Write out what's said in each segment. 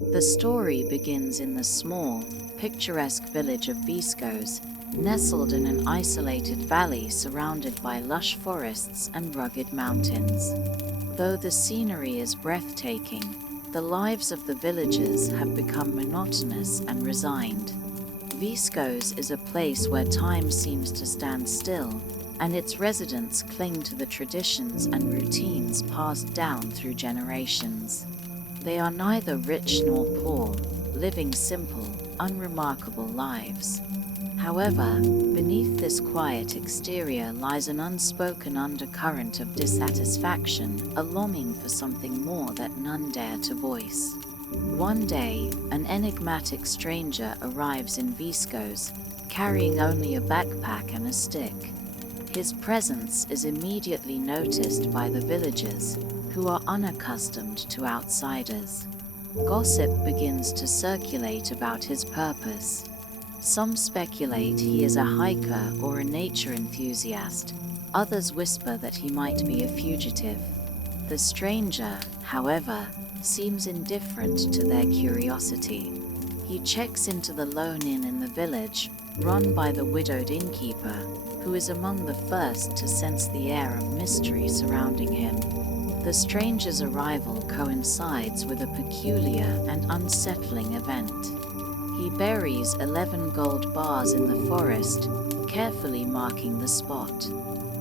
The story begins in the small, picturesque village of Viscos, nestled in an isolated valley surrounded by lush forests and rugged mountains. Though the scenery is breathtaking, the lives of the villagers have become monotonous and resigned. Viscos is a place where time seems to stand still, and its residents cling to the traditions and routines passed down through generations. They are neither rich nor poor, living simple, unremarkable lives. However, beneath this quiet exterior lies an unspoken undercurrent of dissatisfaction, a longing for something more that none dare to voice. One day, an enigmatic stranger arrives in Viscos, carrying only a backpack and a stick. His presence is immediately noticed by the villagers, who are unaccustomed to outsiders. Gossip begins to circulate about his purpose. Some speculate he is a hiker or a nature enthusiast. Others whisper that he might be a fugitive. The stranger, however, seems indifferent to their curiosity. He checks into the lone inn in the village, run by the widowed innkeeper, who is among the first to sense the air of mystery surrounding him. The stranger's arrival coincides with a peculiar and unsettling event. He buries 11 gold bars in the forest, carefully marking the spot.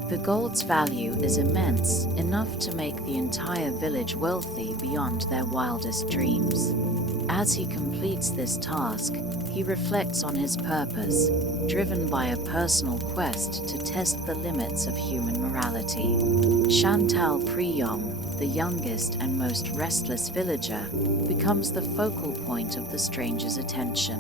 The gold's value is immense, enough to make the entire village wealthy beyond their wildest dreams. As he completes this task, he reflects on his purpose, driven by a personal quest to test the limits of human morality. Chantal Prym, the youngest and most restless villager, becomes the focal point of the stranger's attention.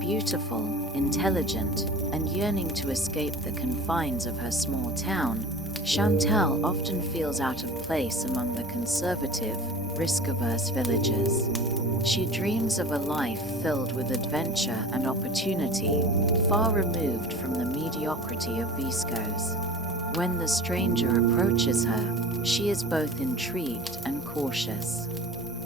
Beautiful, intelligent, and yearning to escape the confines of her small town, Chantal often feels out of place among the conservative, risk-averse villagers. She dreams of a life filled with adventure and opportunity, far removed from the mediocrity of Viscos. When the stranger approaches her, she is both intrigued and cautious.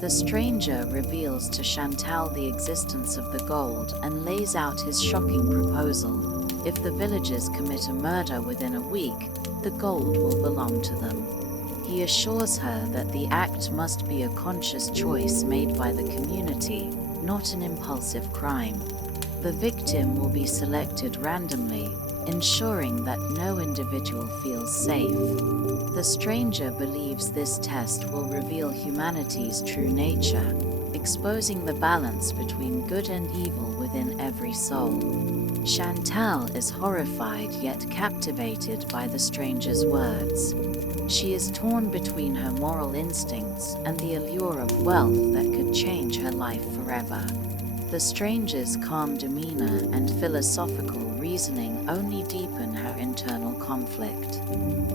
The stranger reveals to Chantal the existence of the gold and lays out his shocking proposal. If the villagers commit a murder within a week, the gold will belong to them. He assures her that the act must be a conscious choice made by the community, not an impulsive crime. The victim will be selected randomly, ensuring that no individual feels safe. The stranger believes this test will reveal humanity's true nature, exposing the balance between good and evil within every soul. Chantal is horrified yet captivated by the stranger's words. She is torn between her moral instincts and the allure of wealth that could change her life forever. The stranger's calm demeanor and philosophical reasoning only deepen her internal conflict.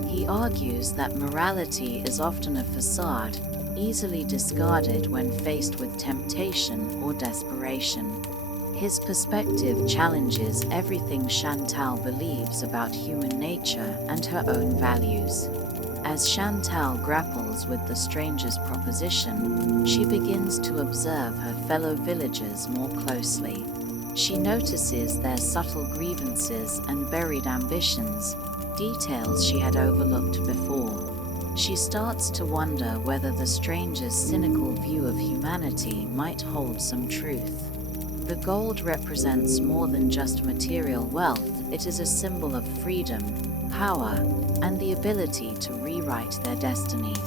He argues that morality is often a facade, easily discarded when faced with temptation or desperation. His perspective challenges everything Chantal believes about human nature and her own values. As Chantal grapples with the stranger's proposition, she begins to observe her fellow villagers more closely. She notices their subtle grievances and buried ambitions, details she had overlooked before. She starts to wonder whether the stranger's cynical view of humanity might hold some truth. The gold represents more than just material wealth. It is a symbol of freedom, power, and the ability to rewrite their destinies.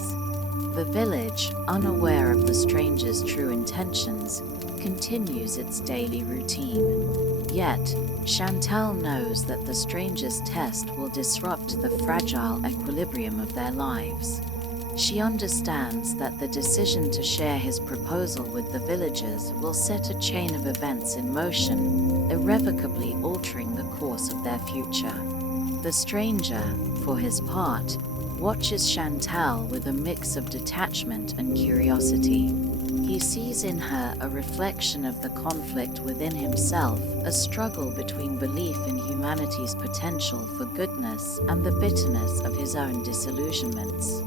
The village, unaware of the stranger's true intentions, continues its daily routine. Yet, Chantal knows that the stranger's test will disrupt the fragile equilibrium of their lives. She understands that the decision to share his proposal with the villagers will set a chain of events in motion, irrevocably altering the course of their future. The stranger, for his part, watches Chantal with a mix of detachment and curiosity. He sees in her a reflection of the conflict within himself, a struggle between belief in humanity's potential for goodness and the bitterness of his own disillusionments.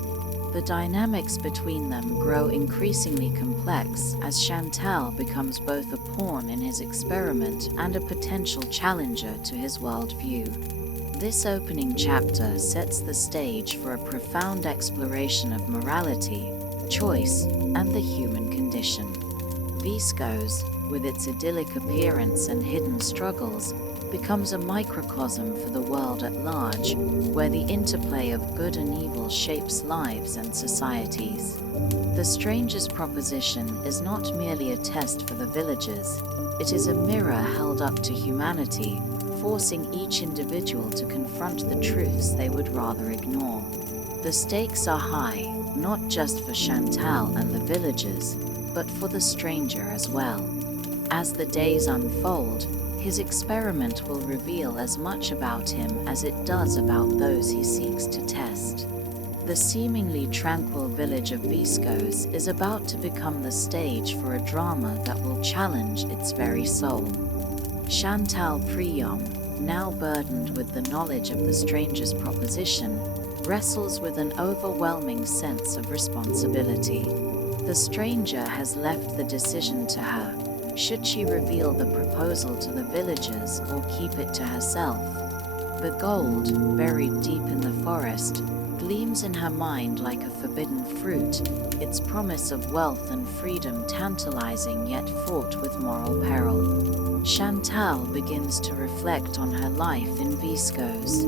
The dynamics between them grow increasingly complex as Chantal becomes both a pawn in his experiment and a potential challenger to his worldview. This opening chapter sets the stage for a profound exploration of morality, choice, and the human condition. Viscose, with its idyllic appearance and hidden struggles, becomes a microcosm for the world at large, where the interplay of good and evil shapes lives and societies. The stranger's proposition is not merely a test for the villagers, it is a mirror held up to humanity, forcing each individual to confront the truths they would rather ignore. The stakes are high, not just for Chantal and the villagers, but for the stranger as well. As the days unfold, his experiment will reveal as much about him as it does about those he seeks to test. The seemingly tranquil village of Viscose is about to become the stage for a drama that will challenge its very soul. Chantal Prym, now burdened with the knowledge of the stranger's proposition, wrestles with an overwhelming sense of responsibility. The stranger has left the decision to her. Should she reveal the proposal to the villagers or keep it to herself? The gold, buried deep in the forest, gleams in her mind like a forbidden fruit, its promise of wealth and freedom tantalizing yet fraught with moral peril. Chantal begins to reflect on her life in Viscose.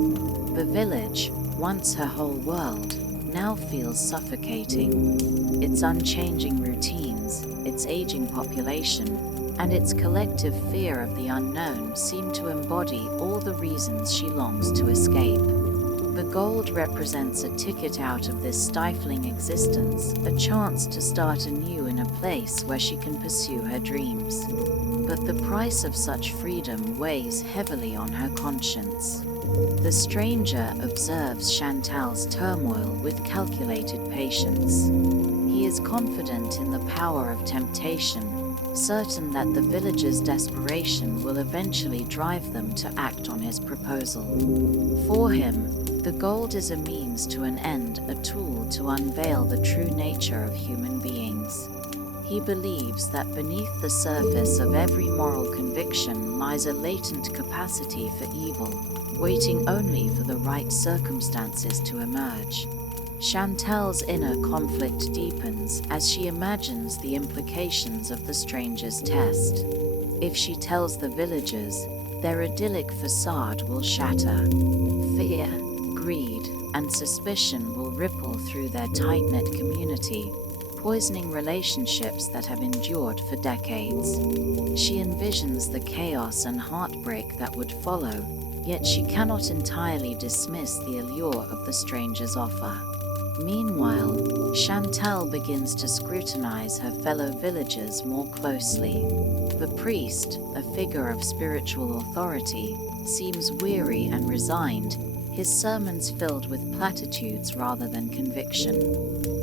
The village, once her whole world, now feels suffocating. Its unchanging routines, its aging population, and its collective fear of the unknown seem to embody all the reasons she longs to escape. The gold represents a ticket out of this stifling existence, a chance to start anew in a place where she can pursue her dreams. But the price of such freedom weighs heavily on her conscience. The stranger observes Chantal's turmoil with calculated patience. He is confident in the power of temptation, certain that the villagers' desperation will eventually drive them to act on his proposal. For him, the gold is a means to an end, a tool to unveil the true nature of human beings. He believes that beneath the surface of every moral conviction lies a latent capacity for evil, waiting only for the right circumstances to emerge. Chantal's inner conflict deepens as she imagines the implications of the stranger's test. If she tells the villagers, their idyllic facade will shatter. Fear, greed, and suspicion will ripple through their tight-knit community, poisoning relationships that have endured for decades. She envisions the chaos and heartbreak that would follow, yet she cannot entirely dismiss the allure of the stranger's offer. Meanwhile, Chantal begins to scrutinize her fellow villagers more closely. The priest, a figure of spiritual authority, seems weary and resigned, his sermons filled with platitudes rather than conviction.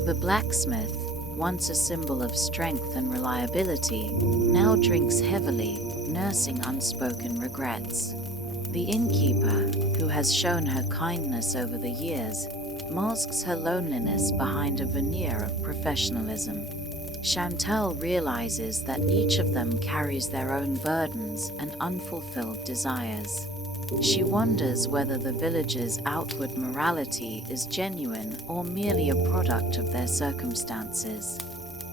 The blacksmith, once a symbol of strength and reliability, now drinks heavily, nursing unspoken regrets. The innkeeper, who has shown her kindness over the years, masks her loneliness behind a veneer of professionalism. Chantal realizes that each of them carries their own burdens and unfulfilled desires. She wonders whether the villagers' outward morality is genuine or merely a product of their circumstances.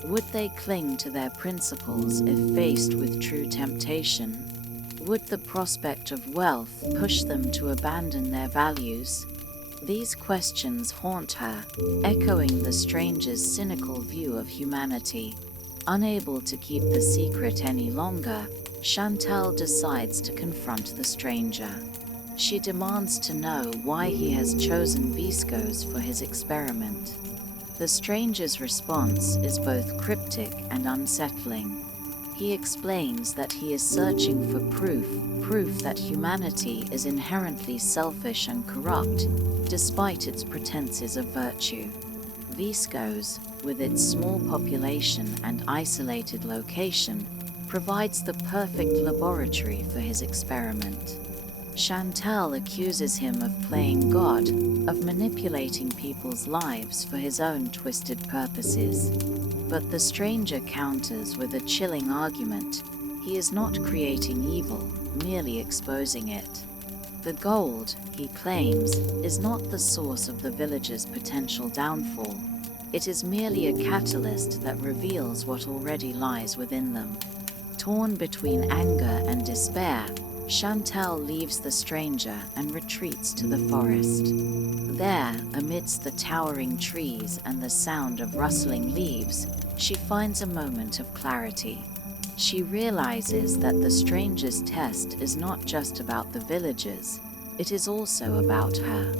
Would they cling to their principles if faced with true temptation? Would the prospect of wealth push them to abandon their values? These questions haunt her, echoing the stranger's cynical view of humanity. Unable to keep the secret any longer, Chantal decides to confront the stranger. She demands to know why he has chosen Viscose for his experiment. The stranger's response is both cryptic and unsettling. He explains that he is searching for proof that humanity is inherently selfish and corrupt, despite its pretenses of virtue. Viscose, with its small population and isolated location, provides the perfect laboratory for his experiment. Chantal accuses him of playing God, of manipulating people's lives for his own twisted purposes. But the stranger counters with a chilling argument. He is not creating evil, merely exposing it. The gold, he claims, is not the source of the village's potential downfall. It is merely a catalyst that reveals what already lies within them. Torn between anger and despair, Chantal leaves the stranger and retreats to the forest. There, amidst the towering trees and the sound of rustling leaves, she finds a moment of clarity. She realizes that the stranger's test is not just about the villagers, it is also about her.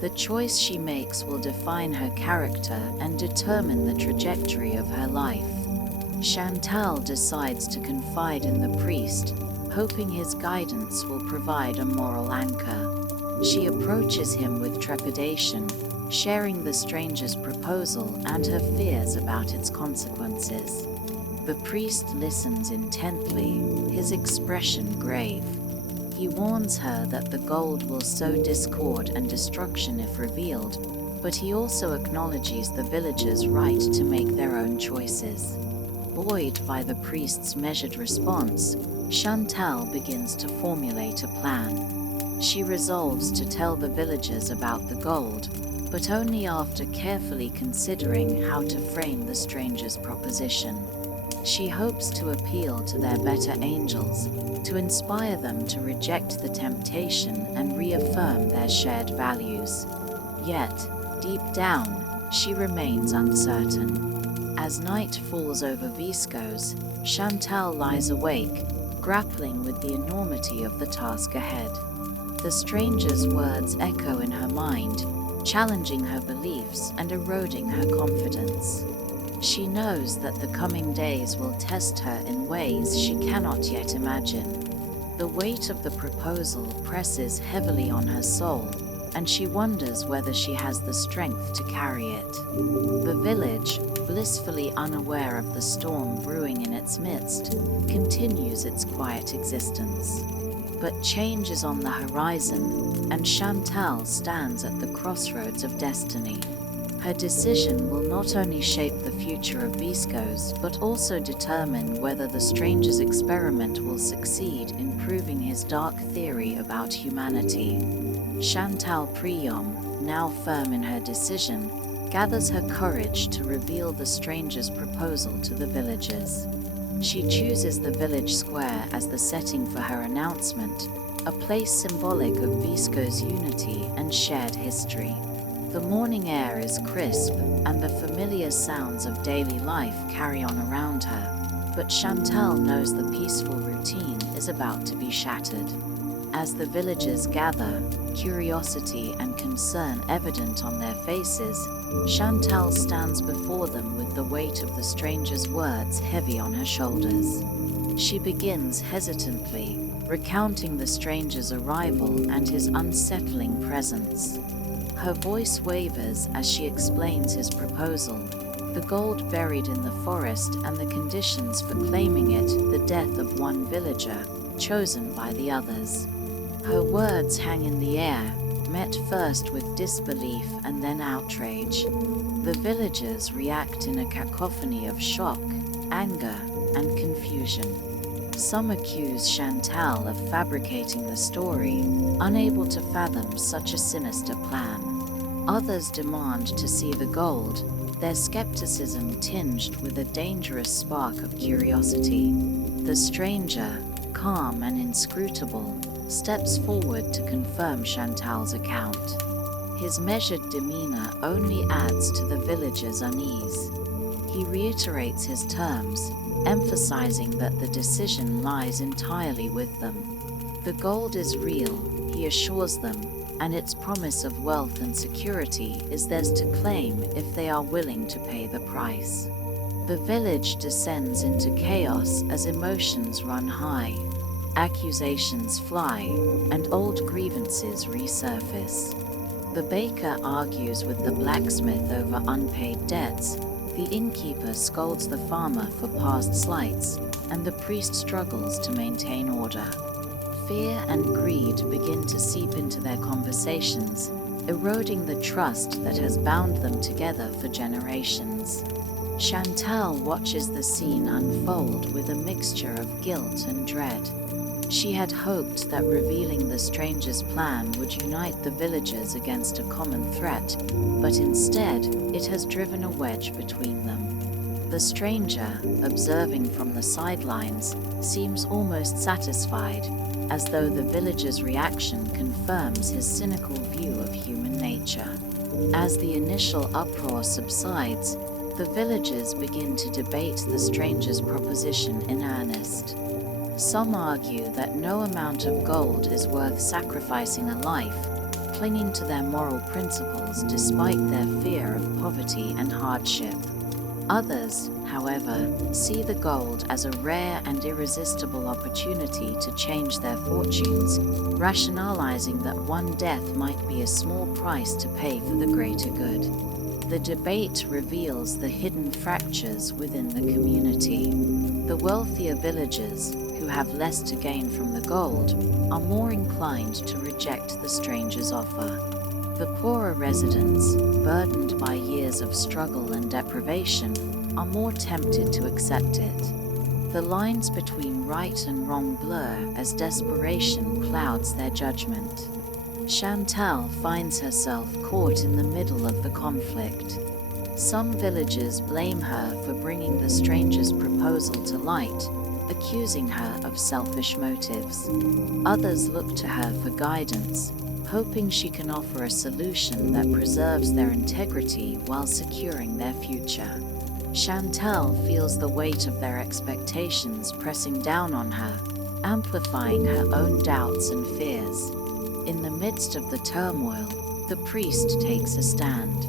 The choice she makes will define her character and determine the trajectory of her life. Chantal decides to confide in the priest, hoping his guidance will provide a moral anchor. She approaches him with trepidation, sharing the stranger's proposal and her fears about its consequences. The priest listens intently, his expression grave. He warns her that the gold will sow discord and destruction if revealed, but he also acknowledges the villagers' right to make their own choices. Buoyed by the priest's measured response, Chantal begins to formulate a plan. She resolves to tell the villagers about the gold, but only after carefully considering how to frame the stranger's proposition. She hopes to appeal to their better angels, to inspire them to reject the temptation and reaffirm their shared values. Yet, deep down, she remains uncertain. As night falls over Viscos, Chantal lies awake, grappling with the enormity of the task ahead. The stranger's words echo in her mind, challenging her beliefs and eroding her confidence. She knows that the coming days will test her in ways she cannot yet imagine. The weight of the proposal presses heavily on her soul, and she wonders whether she has the strength to carry it. The village, blissfully unaware of the storm brewing in its midst, continues its quiet existence. But change is on the horizon, and Chantal stands at the crossroads of destiny. Her decision will not only shape the future of Viscos, but also determine whether the stranger's experiment will succeed in proving his dark theory about humanity. Chantal Prym, now firm in her decision, gathers her courage to reveal the stranger's proposal to the villagers. She chooses the village square as the setting for her announcement, a place symbolic of Viscos' unity and shared history. The morning air is crisp, and the familiar sounds of daily life carry on around her, but Chantal knows the peaceful routine is about to be shattered. As the villagers gather, curiosity and concern evident on their faces, Chantal stands before them with the weight of the stranger's words heavy on her shoulders. She begins hesitantly, recounting the stranger's arrival and his unsettling presence. Her voice wavers as she explains his proposal, the gold buried in the forest and the conditions for claiming it, the death of one villager, chosen by the others. Her words hang in the air, met first with disbelief and then outrage. The villagers react in a cacophony of shock, anger, and confusion. Some accuse Chantal of fabricating the story, unable to fathom such a sinister plan. Others demand to see the gold, their skepticism tinged with a dangerous spark of curiosity. The stranger, calm and inscrutable, steps forward to confirm Chantal's account. His measured demeanor only adds to the villagers' unease. He reiterates his terms, emphasizing that the decision lies entirely with them. The gold is real, he assures them, and its promise of wealth and security is theirs to claim if they are willing to pay the price. The village descends into chaos as emotions run high. Accusations fly, and old grievances resurface. The baker argues with the blacksmith over unpaid debts, the innkeeper scolds the farmer for past slights, and the priest struggles to maintain order. Fear and greed begin to seep into their conversations, eroding the trust that has bound them together for generations. Chantal watches the scene unfold with a mixture of guilt and dread. She had hoped that revealing the stranger's plan would unite the villagers against a common threat, but instead, it has driven a wedge between them. The stranger, observing from the sidelines, seems almost satisfied, as though the villager's reaction confirms his cynical view of human nature. As the initial uproar subsides, the villagers begin to debate the stranger's proposition in earnest. Some argue that no amount of gold is worth sacrificing a life, clinging to their moral principles despite their fear of poverty and hardship. Others, however, see the gold as a rare and irresistible opportunity to change their fortunes, rationalizing that one death might be a small price to pay for the greater good. The debate reveals the hidden fractures within the community. The wealthier villagers, who have less to gain from the gold, are more inclined to reject the stranger's offer. The poorer residents, burdened by years of struggle and deprivation, are more tempted to accept it. The lines between right and wrong blur as desperation clouds their judgment. Chantal finds herself caught in the middle of the conflict. Some villagers blame her for bringing the stranger's proposal to light, accusing her of selfish motives. Others look to her for guidance, hoping she can offer a solution that preserves their integrity while securing their future. Chantal feels the weight of their expectations pressing down on her, amplifying her own doubts and fears. In the midst of the turmoil, the priest takes a stand.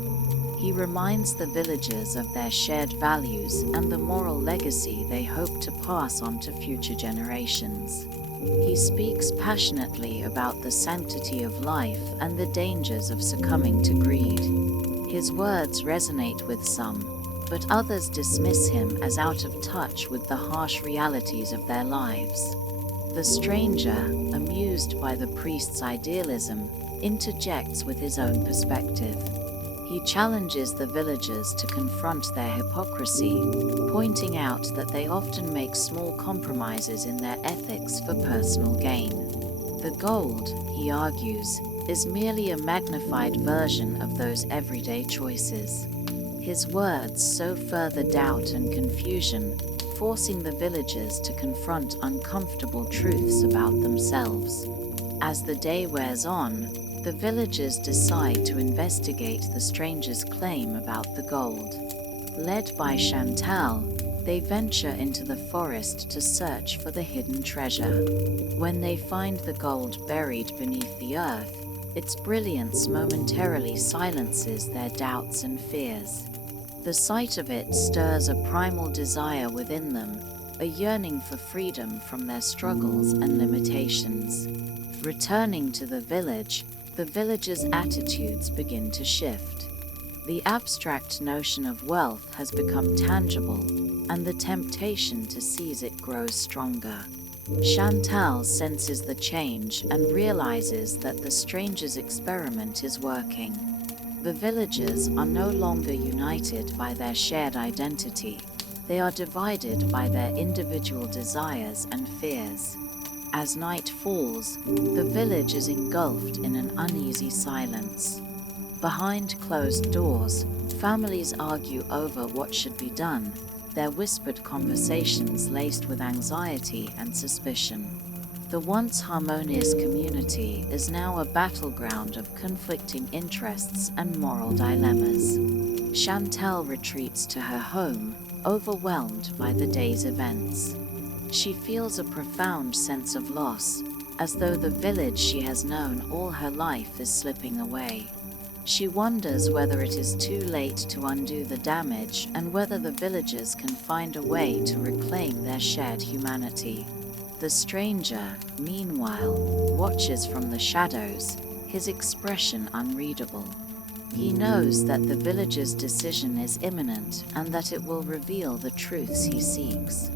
He reminds the villagers of their shared values and the moral legacy they hope to pass on to future generations. He speaks passionately about the sanctity of life and the dangers of succumbing to greed. His words resonate with some, but others dismiss him as out of touch with the harsh realities of their lives. The stranger, amused by the priest's idealism, interjects with his own perspective. He challenges the villagers to confront their hypocrisy, pointing out that they often make small compromises in their ethics for personal gain. The gold, he argues, is merely a magnified version of those everyday choices. His words sow further doubt and confusion, forcing the villagers to confront uncomfortable truths about themselves. As the day wears on, the villagers decide to investigate the stranger's claim about the gold. Led by Chantal, they venture into the forest to search for the hidden treasure. When they find the gold buried beneath the earth, its brilliance momentarily silences their doubts and fears. The sight of it stirs a primal desire within them, a yearning for freedom from their struggles and limitations. Returning to the village, the villagers' attitudes begin to shift. The abstract notion of wealth has become tangible, and the temptation to seize it grows stronger. Chantal senses the change and realizes that the stranger's experiment is working. The villagers are no longer united by their shared identity. They are divided by their individual desires and fears. As night falls, the village is engulfed in an uneasy silence. Behind closed doors, families argue over what should be done, their whispered conversations laced with anxiety and suspicion. The once harmonious community is now a battleground of conflicting interests and moral dilemmas. Chantal retreats to her home, overwhelmed by the day's events. She feels a profound sense of loss, as though the village she has known all her life is slipping away. She wonders whether it is too late to undo the damage and whether the villagers can find a way to reclaim their shared humanity. The stranger, meanwhile, watches from the shadows, his expression unreadable. He knows that the villager's decision is imminent and that it will reveal the truths he seeks.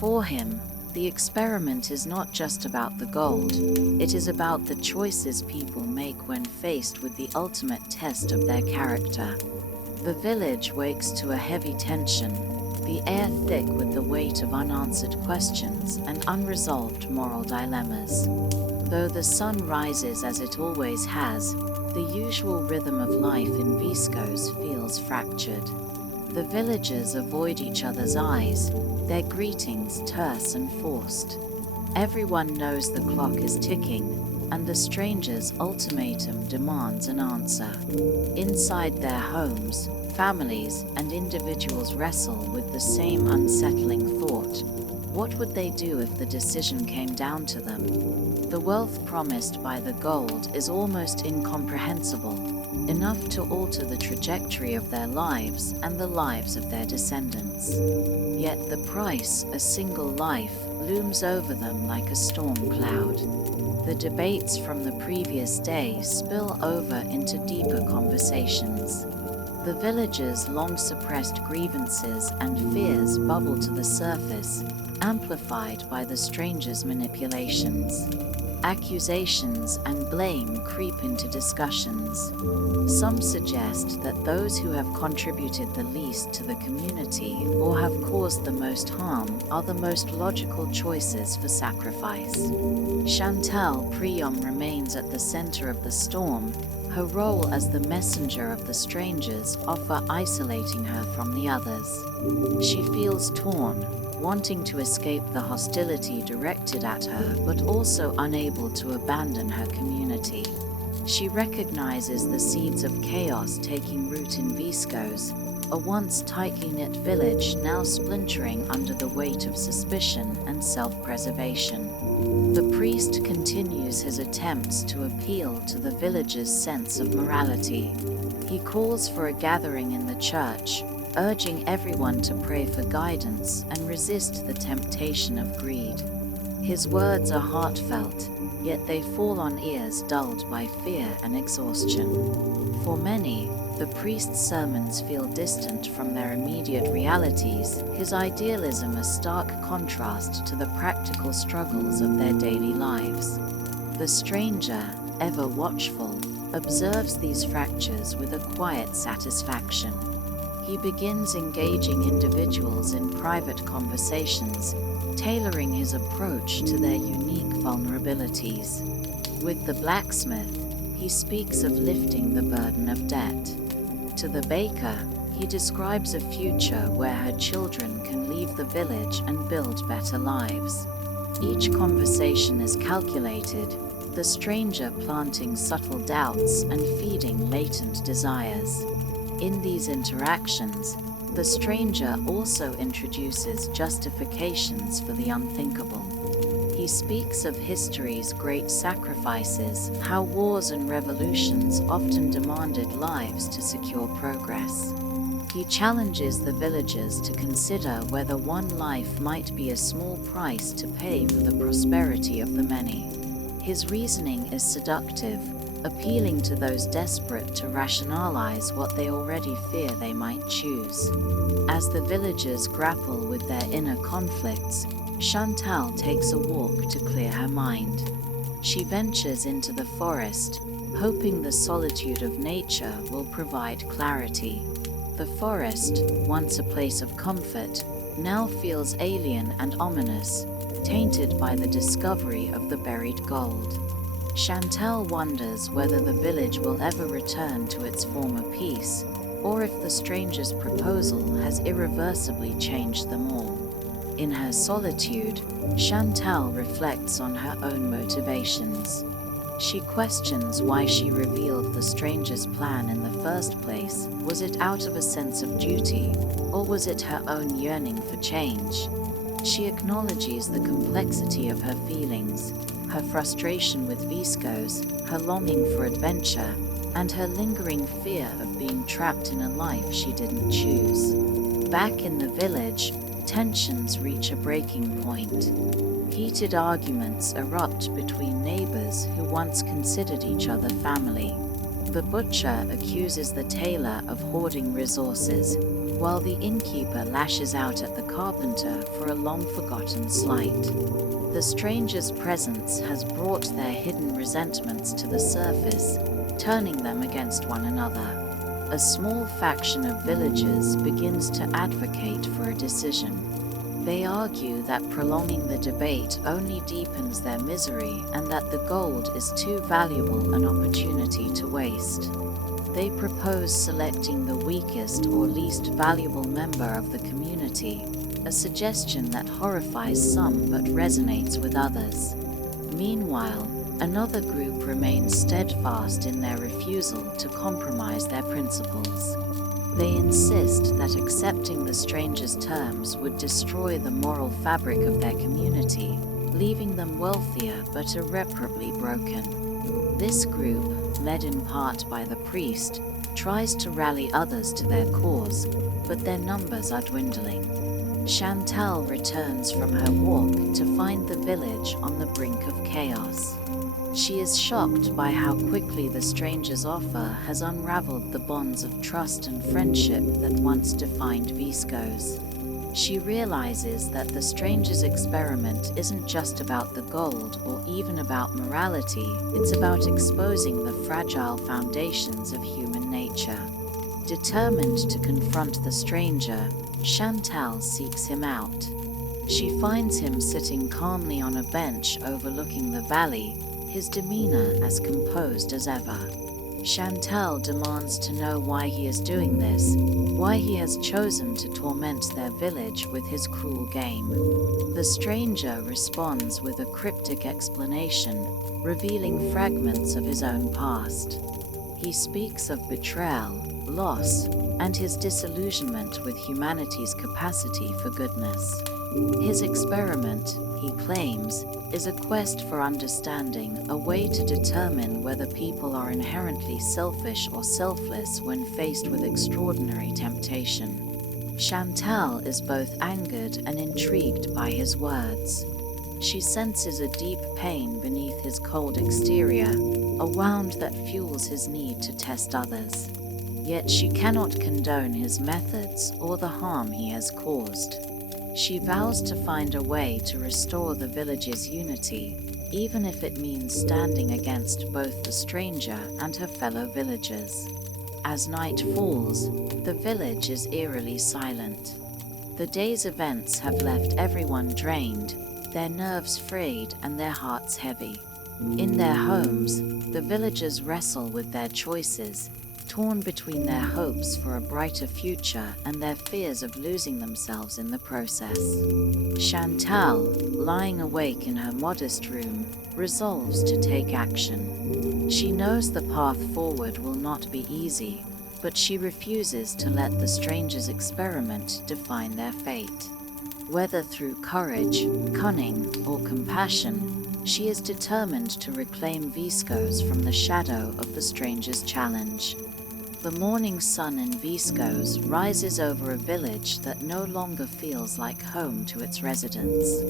For him, The experiment is not just about the gold, it is about the choices people make when faced with the ultimate test of their character. The village wakes to a heavy tension, the air thick with the weight of unanswered questions and unresolved moral dilemmas. Though the sun rises as it always has, the usual rhythm of life in Viscos feels fractured. The villagers avoid each other's eyes, their greetings terse and forced. Everyone knows the clock is ticking, and the stranger's ultimatum demands an answer. Inside their homes, families and individuals wrestle with the same unsettling thought. What would they do if the decision came down to them? The wealth promised by the gold is almost incomprehensible, enough to alter the trajectory of their lives and the lives of their descendants. Yet the price, a single life, looms over them like a storm cloud. The debates from the previous day spill over into deeper conversations. The villagers' long-suppressed grievances and fears bubble to the surface, amplified by the stranger's manipulations. Accusations and blame creep into discussions. Some suggest that those who have contributed the least to the community or have caused the most harm are the most logical choices for sacrifice. Chantal Prym remains at the center of the storm, her role as the messenger of the strangers often isolating her from the others. She feels torn, wanting to escape the hostility directed at her, but also unable to abandon her community. She recognizes the seeds of chaos taking root in Viscos, a once tightly knit village now splintering under the weight of suspicion and self-preservation. The priest continues his attempts to appeal to the villagers' sense of morality. He calls for a gathering in the church, urging everyone to pray for guidance and resist the temptation of greed. His words are heartfelt, yet they fall on ears dulled by fear and exhaustion. For many, the priest's sermons feel distant from their immediate realities, his idealism a stark contrast to the practical struggles of their daily lives. The stranger, ever watchful, observes these fractures with a quiet satisfaction. He begins engaging individuals in private conversations, tailoring his approach to their unique vulnerabilities. With the blacksmith, he speaks of lifting the burden of debt. To the baker, he describes a future where her children can leave the village and build better lives. Each conversation is calculated, the stranger planting subtle doubts and feeding latent desires. In these interactions, the stranger also introduces justifications for the unthinkable. He speaks of history's great sacrifices, how wars and revolutions often demanded lives to secure progress. He challenges the villagers to consider whether one life might be a small price to pay for the prosperity of the many. His reasoning is seductive, appealing to those desperate to rationalize what they already fear they might choose. As the villagers grapple with their inner conflicts, Chantal takes a walk to clear her mind. She ventures into the forest, hoping the solitude of nature will provide clarity. The forest, once a place of comfort, now feels alien and ominous, tainted by the discovery of the buried gold. Chantal wonders whether the village will ever return to its former peace, or if the stranger's proposal has irreversibly changed them all. In her solitude, Chantal reflects on her own motivations. She questions why she revealed the stranger's plan in the first place. Was it out of a sense of duty, or was it her own yearning for change? She acknowledges the complexity of her feelings, her frustration with Viscos, her longing for adventure, and her lingering fear of being trapped in a life she didn't choose. Back in the village, tensions reach a breaking point. Heated arguments erupt between neighbors who once considered each other family. The butcher accuses the tailor of hoarding resources, while the innkeeper lashes out at the carpenter for a long-forgotten slight. The stranger's presence has brought their hidden resentments to the surface, turning them against one another. A small faction of villagers begins to advocate for a decision. They argue that prolonging the debate only deepens their misery and that the gold is too valuable an opportunity to waste. They propose selecting the weakest or least valuable member of the community, a suggestion that horrifies some but resonates with others. Meanwhile, another group remains steadfast in their refusal to compromise their principles. They insist that accepting the stranger's terms would destroy the moral fabric of their community, leaving them wealthier but irreparably broken. This group, led in part by the priest, tries to rally others to their cause, but their numbers are dwindling. Chantal returns from her walk to find the village on the brink of chaos. She is shocked by how quickly the stranger's offer has unraveled the bonds of trust and friendship that once defined Viscos. She realizes that the stranger's experiment isn't just about the gold or even about morality, it's about exposing the fragile foundations of human nature. Determined to confront the stranger, Chantal seeks him out. She finds him sitting calmly on a bench overlooking the valley, his demeanor as composed as ever. Chantal demands to know why he is doing this, why he has chosen to torment their village with his cruel game. The stranger responds with a cryptic explanation, revealing fragments of his own past. He speaks of betrayal, loss, and his disillusionment with humanity's capacity for goodness. His experiment, he claims, is a quest for understanding, a way to determine whether people are inherently selfish or selfless when faced with extraordinary temptation. Chantal is both angered and intrigued by his words. She senses a deep pain beneath his cold exterior, a wound that fuels his need to test others. Yet she cannot condone his methods or the harm he has caused. She vows to find a way to restore the village's unity, even if it means standing against both the stranger and her fellow villagers. As night falls, the village is eerily silent. The day's events have left everyone drained, their nerves frayed and their hearts heavy. In their homes, the villagers wrestle with their choices, torn between their hopes for a brighter future and their fears of losing themselves in the process. Chantal, lying awake in her modest room, resolves to take action. She knows the path forward will not be easy, but she refuses to let the stranger's experiment define their fate. Whether through courage, cunning, or compassion, she is determined to reclaim Viscos from the shadow of the stranger's challenge. The morning sun in Viscos rises over a village that no longer feels like home to its residents.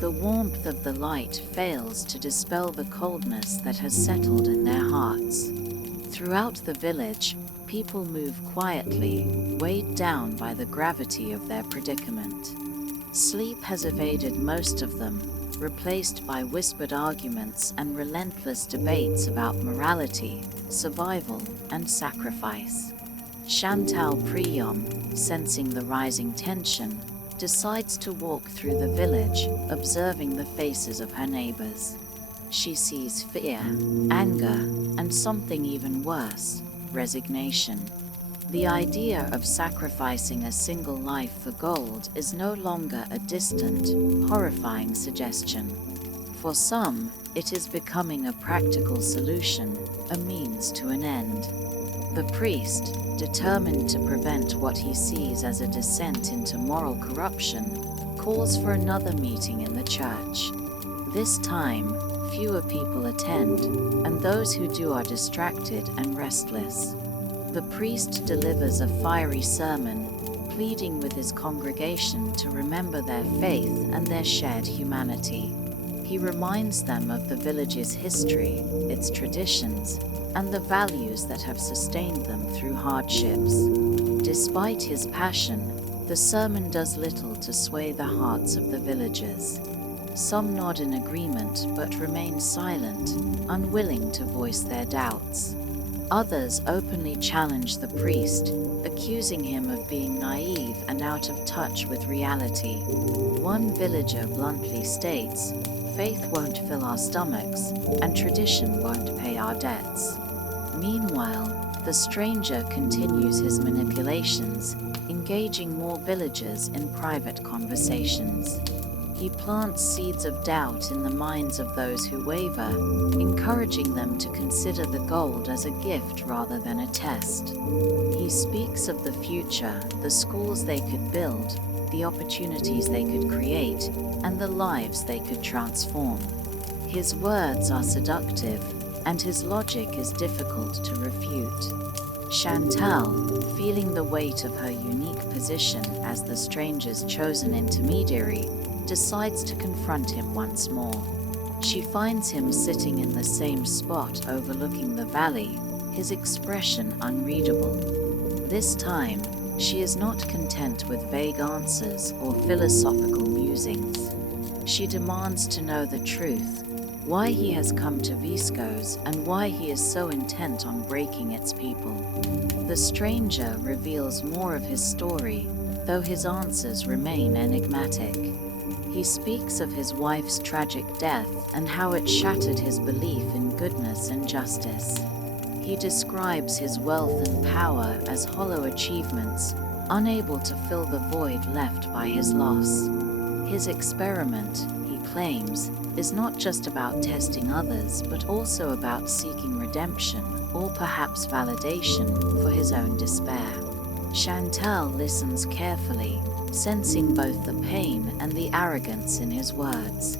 The warmth of the light fails to dispel the coldness that has settled in their hearts. Throughout the village, people move quietly, weighed down by the gravity of their predicament. Sleep has evaded most of them, replaced by whispered arguments and relentless debates about morality, survival, and sacrifice. Chantal Prym, sensing the rising tension, decides to walk through the village, observing the faces of her neighbors. She sees fear, anger, and something even worse, resignation. The idea of sacrificing a single life for gold is no longer a distant, horrifying suggestion. For some, it is becoming a practical solution, a means to an end. The priest, determined to prevent what he sees as a descent into moral corruption, calls for another meeting in the church. This time, fewer people attend, and those who do are distracted and restless. The priest delivers a fiery sermon, pleading with his congregation to remember their faith and their shared humanity. He reminds them of the village's history, its traditions, and the values that have sustained them through hardships. Despite his passion, the sermon does little to sway the hearts of the villagers. Some nod in agreement but remain silent, unwilling to voice their doubts. Others openly challenge the priest, accusing him of being naive and out of touch with reality. One villager bluntly states, "Faith won't fill our stomachs, and tradition won't pay our debts." Meanwhile, the stranger continues his manipulations, engaging more villagers in private conversations. He plants seeds of doubt in the minds of those who waver, encouraging them to consider the gold as a gift rather than a test. He speaks of the future, the schools they could build, the opportunities they could create, and the lives they could transform. His words are seductive, and his logic is difficult to refute. Chantal, feeling the weight of her unique position as the stranger's chosen intermediary, decides to confront him once more. She finds him sitting in the same spot overlooking the valley, his expression unreadable. This time, she is not content with vague answers or philosophical musings. She demands to know the truth, why he has come to Visco's and why he is so intent on breaking its people. The stranger reveals more of his story, though his answers remain enigmatic. He speaks of his wife's tragic death and how it shattered his belief in goodness and justice. He describes his wealth and power as hollow achievements, unable to fill the void left by his loss. His experiment, he claims, is not just about testing others, but also about seeking redemption, or perhaps validation, for his own despair. Chantal listens carefully, sensing both the pain and the arrogance in his words.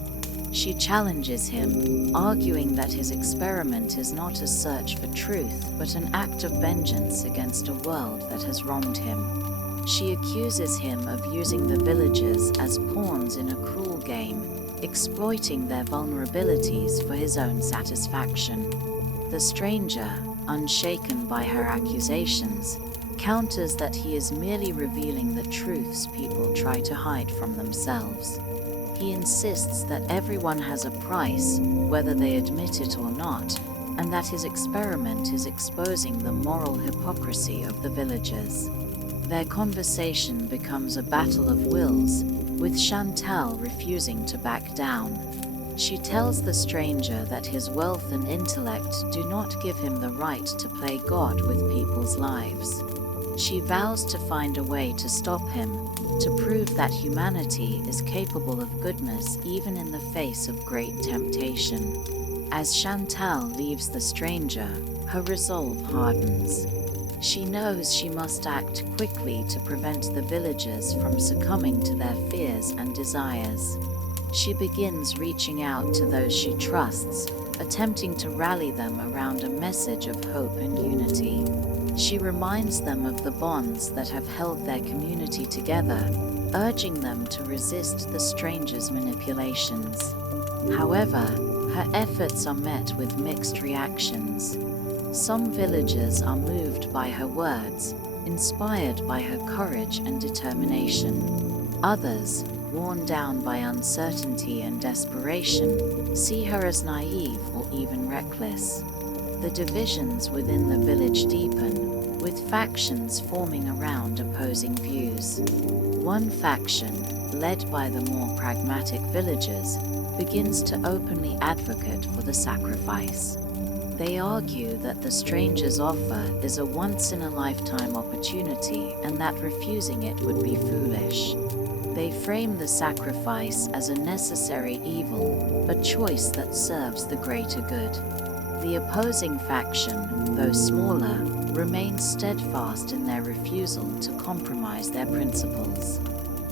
She challenges him, arguing that his experiment is not a search for truth, but an act of vengeance against a world that has wronged him. She accuses him of using the villagers as pawns in a cruel game, exploiting their vulnerabilities for his own satisfaction. The stranger, unshaken by her accusations, counters that he is merely revealing the truths people try to hide from themselves. He insists that everyone has a price, whether they admit it or not, and that his experiment is exposing the moral hypocrisy of the villagers. Their conversation becomes a battle of wills, with Chantal refusing to back down. She tells the stranger that his wealth and intellect do not give him the right to play God with people's lives. She vows to find a way to stop him, to prove that humanity is capable of goodness even in the face of great temptation. As Chantal leaves the stranger, her resolve hardens. She knows she must act quickly to prevent the villagers from succumbing to their fears and desires. She begins reaching out to those she trusts, attempting to rally them around a message of hope and unity. She reminds them of the bonds that have held their community together, urging them to resist the stranger's manipulations. However, her efforts are met with mixed reactions. Some villagers are moved by her words, inspired by her courage and determination. Others, worn down by uncertainty and desperation, see her as naive or even reckless. The divisions within the village deepen, with factions forming around opposing views. One faction, led by the more pragmatic villagers, begins to openly advocate for the sacrifice. They argue that the stranger's offer is a once-in-a-lifetime opportunity and that refusing it would be foolish. They frame the sacrifice as a necessary evil, a choice that serves the greater good. The opposing faction, though smaller, remains steadfast in their refusal to compromise their principles.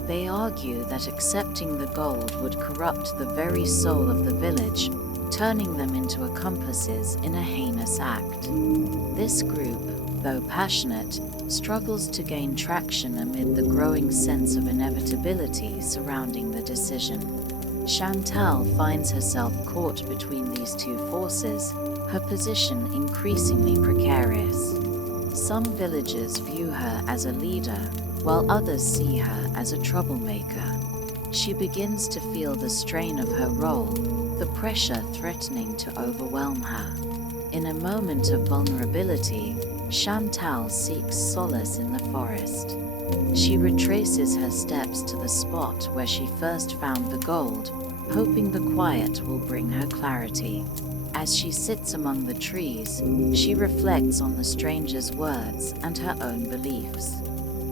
They argue that accepting the gold would corrupt the very soul of the village, turning them into accomplices in a heinous act. This group, though passionate, struggles to gain traction amid the growing sense of inevitability surrounding the decision. Chantal finds herself caught between these two forces, her position increasingly precarious. Some villagers view her as a leader, while others see her as a troublemaker. She begins to feel the strain of her role, the pressure threatening to overwhelm her. In a moment of vulnerability, Chantal seeks solace in the forest. She retraces her steps to the spot where she first found the gold, hoping the quiet will bring her clarity. As she sits among the trees, she reflects on the stranger's words and her own beliefs.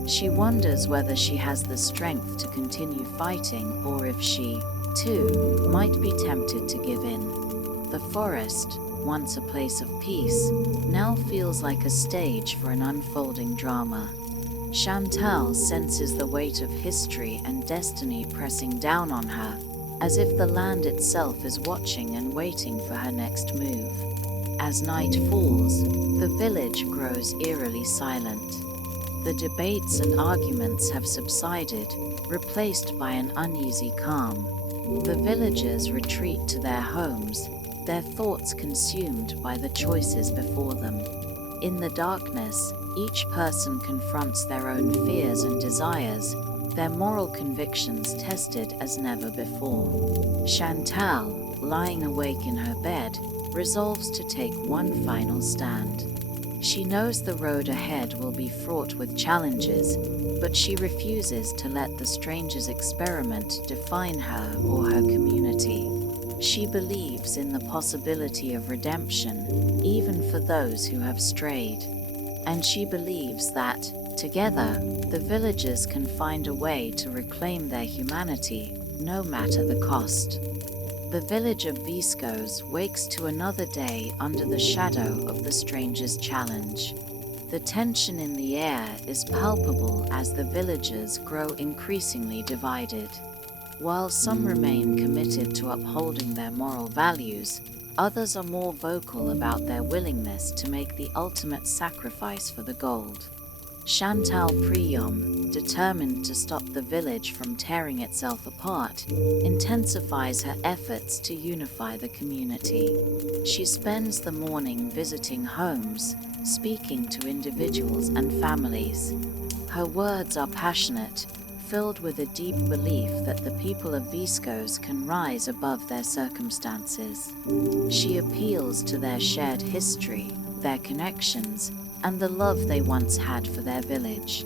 She wonders whether she has the strength to continue fighting or if she, too, might be tempted to give in. The forest, once a place of peace, now feels like a stage for an unfolding drama. Chantal senses the weight of history and destiny pressing down on her, as if the land itself is watching and waiting for her next move. As night falls, the village grows eerily silent. The debates and arguments have subsided, replaced by an uneasy calm. The villagers retreat to their homes, their thoughts consumed by the choices before them. In the darkness, each person confronts their own fears and desires, their moral convictions tested as never before. Chantal, lying awake in her bed, resolves to take one final stand. She knows the road ahead will be fraught with challenges, but she refuses to let the stranger's experiment define her or her community. She believes in the possibility of redemption, even for those who have strayed. And she believes that, together, the villagers can find a way to reclaim their humanity, no matter the cost. The village of Viscos wakes to another day under the shadow of the stranger's challenge. The tension in the air is palpable as the villagers grow increasingly divided. While some remain committed to upholding their moral values, others are more vocal about their willingness to make the ultimate sacrifice for the gold. Chantal Prym, determined to stop the village from tearing itself apart, intensifies her efforts to unify the community. She spends the morning visiting homes, speaking to individuals and families. Her words are passionate, filled with a deep belief that the people of Viscos can rise above their circumstances. She appeals to their shared history, their connections, and the love they once had for their village.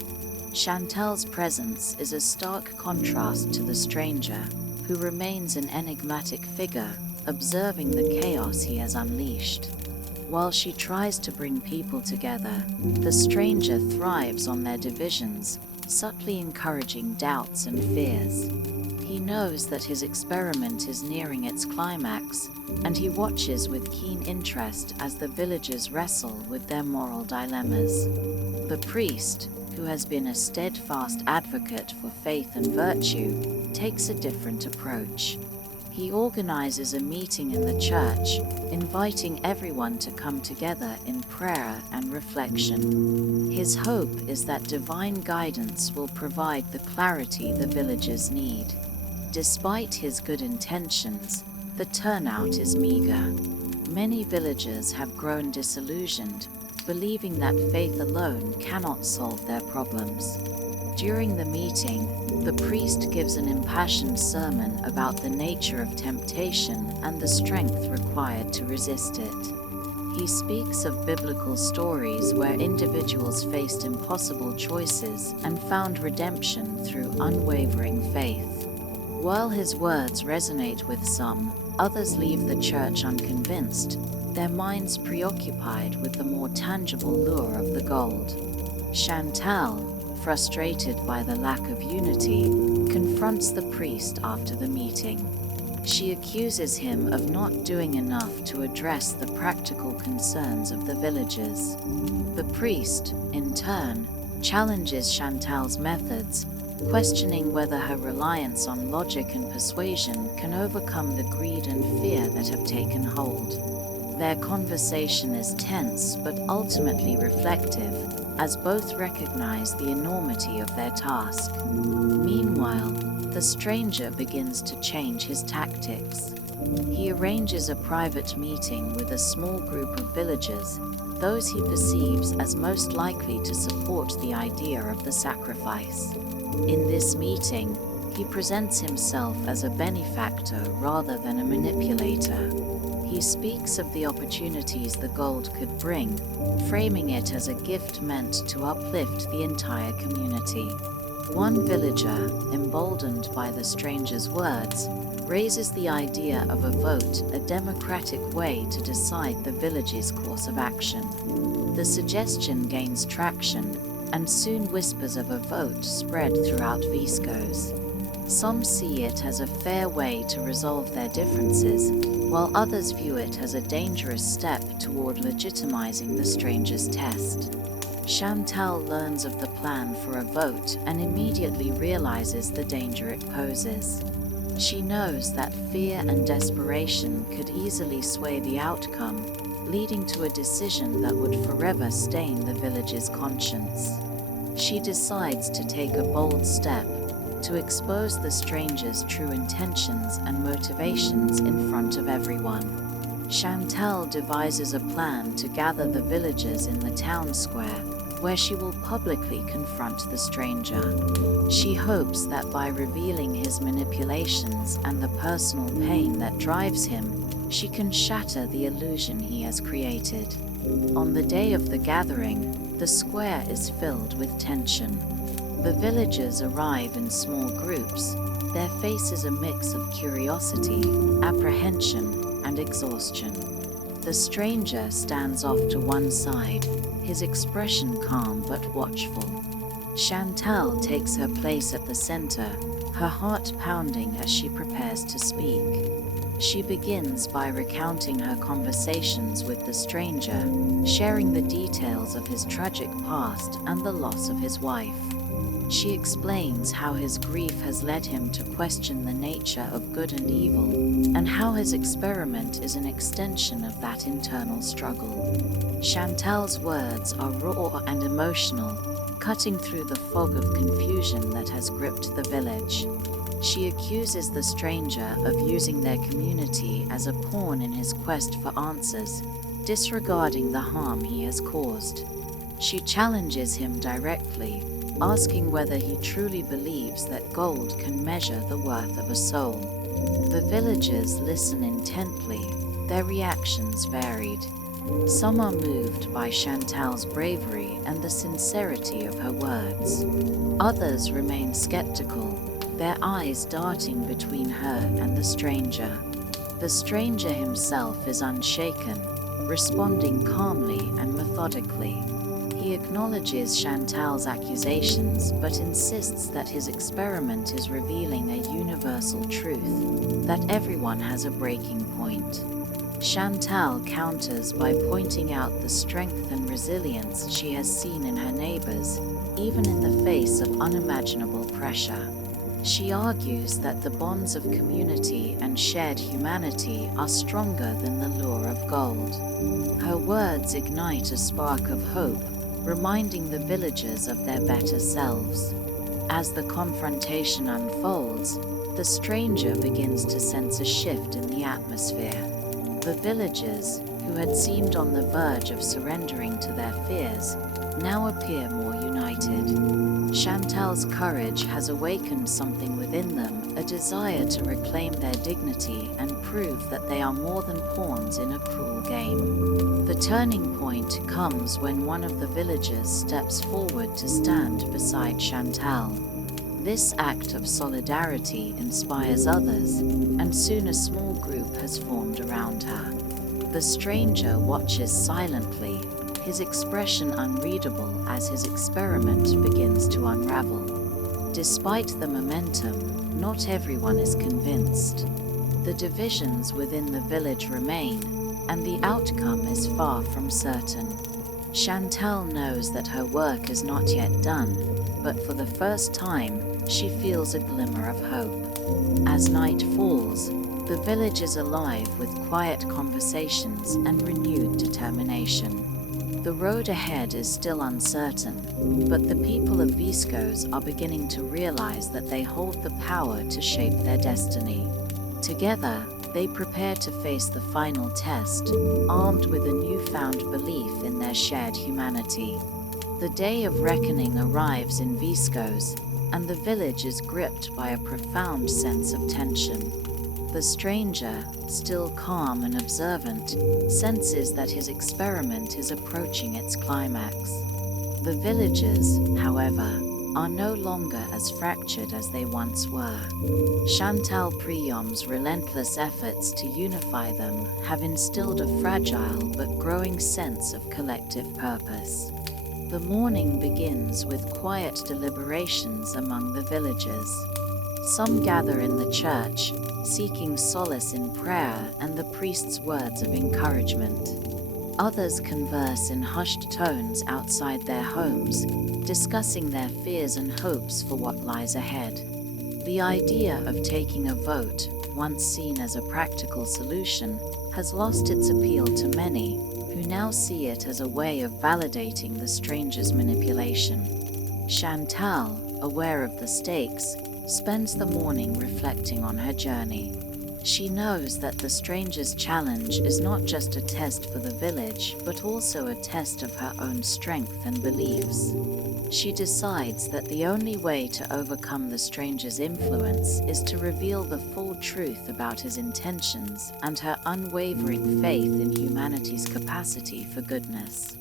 Chantal's presence is a stark contrast to the stranger, who remains an enigmatic figure, observing the chaos he has unleashed. While she tries to bring people together, the stranger thrives on their divisions, subtly encouraging doubts and fears. He knows that his experiment is nearing its climax, and he watches with keen interest as the villagers wrestle with their moral dilemmas. The priest, who has been a steadfast advocate for faith and virtue, takes a different approach. He organizes a meeting in the church, inviting everyone to come together in prayer and reflection. His hope is that divine guidance will provide the clarity the villagers need. Despite his good intentions, the turnout is meager. Many villagers have grown disillusioned, believing that faith alone cannot solve their problems. During the meeting, the priest gives an impassioned sermon about the nature of temptation and the strength required to resist it. He speaks of biblical stories where individuals faced impossible choices and found redemption through unwavering faith. While his words resonate with some, others leave the church unconvinced, their minds preoccupied with the more tangible lure of the gold. Chantal, frustrated by the lack of unity, confronts the priest after the meeting. She accuses him of not doing enough to address the practical concerns of the villagers. The priest, in turn, challenges Chantal's methods, questioning whether her reliance on logic and persuasion can overcome the greed and fear that have taken hold. Their conversation is tense but ultimately reflective, as both recognize the enormity of their task. Meanwhile, the stranger begins to change his tactics. He arranges a private meeting with a small group of villagers, those he perceives as most likely to support the idea of the sacrifice. In this meeting, he presents himself as a benefactor rather than a manipulator. He speaks of the opportunities the gold could bring, framing it as a gift meant to uplift the entire community. One villager, emboldened by the stranger's words, raises the idea of a vote, a democratic way to decide the village's course of action. The suggestion gains traction, and soon whispers of a vote spread throughout Viscos. Some see it as a fair way to resolve their differences, while others view it as a dangerous step toward legitimizing the stranger's test. Chantal learns of the plan for a vote and immediately realizes the danger it poses. She knows that fear and desperation could easily sway the outcome, leading to a decision that would forever stain the village's conscience. She decides to take a bold step, to expose the stranger's true intentions and motivations in front of everyone. Chantal devises a plan to gather the villagers in the town square, where she will publicly confront the stranger. She hopes that by revealing his manipulations and the personal pain that drives him, she can shatter the illusion he has created. On the day of the gathering, the square is filled with tension. The villagers arrive in small groups, their faces a mix of curiosity, apprehension, and exhaustion. The stranger stands off to one side, his expression calm but watchful. Chantal takes her place at the center, her heart pounding as she prepares to speak. She begins by recounting her conversations with the stranger, sharing the details of his tragic past and the loss of his wife. She explains how his grief has led him to question the nature of good and evil, and how his experiment is an extension of that internal struggle. Chantal's words are raw and emotional, cutting through the fog of confusion that has gripped the village. She accuses the stranger of using their community as a pawn in his quest for answers, disregarding the harm he has caused. She challenges him directly, asking whether he truly believes that gold can measure the worth of a soul. The villagers listen intently, their reactions varied. Some are moved by Chantal's bravery and the sincerity of her words. Others remain skeptical, their eyes darting between her and the stranger. The stranger himself is unshaken, responding calmly and methodically. He acknowledges Chantal's accusations, but insists that his experiment is revealing a universal truth, that everyone has a breaking point. Chantal counters by pointing out the strength and resilience she has seen in her neighbors, even in the face of unimaginable pressure. She argues that the bonds of community and shared humanity are stronger than the lure of gold. Her words ignite a spark of hope, reminding the villagers of their better selves. As the confrontation unfolds, the stranger begins to sense a shift in the atmosphere. The villagers, who had seemed on the verge of surrendering to their fears, now appear more united. Chantal's courage has awakened something within them, a desire to reclaim their dignity and prove that they are more than pawns in a cruel game. The turning point comes when one of the villagers steps forward to stand beside Chantal. This act of solidarity inspires others, and soon a small group has formed around her. The stranger watches silently, his expression unreadable as his experiment begins to unravel. Despite the momentum, not everyone is convinced. The divisions within the village remain, and the outcome is far from certain. Chantal knows that her work is not yet done, but for the first time, she feels a glimmer of hope. As night falls, the village is alive with quiet conversations and renewed determination. The road ahead is still uncertain, but the people of Viscos are beginning to realize that they hold the power to shape their destiny. Together, They prepare to face the final test, armed with a newfound belief in their shared humanity. The day of reckoning arrives in Viscos, and the village is gripped by a profound sense of tension. The stranger, still calm and observant, senses that his experiment is approaching its climax. The villagers, however, are no longer as fractured as they once were. Chantal Prym's relentless efforts to unify them have instilled a fragile but growing sense of collective purpose. The morning begins with quiet deliberations among the villagers. Some gather in the church, seeking solace in prayer and the priest's words of encouragement. Others converse in hushed tones outside their homes, discussing their fears and hopes for what lies ahead. The idea of taking a vote, once seen as a practical solution, has lost its appeal to many, who now see it as a way of validating the stranger's manipulation. Chantal, aware of the stakes, spends the morning reflecting on her journey. She knows that the stranger's challenge is not just a test for the village, but also a test of her own strength and beliefs. She decides that the only way to overcome the stranger's influence is to reveal the full truth about his intentions and her unwavering faith in humanity's capacity for goodness.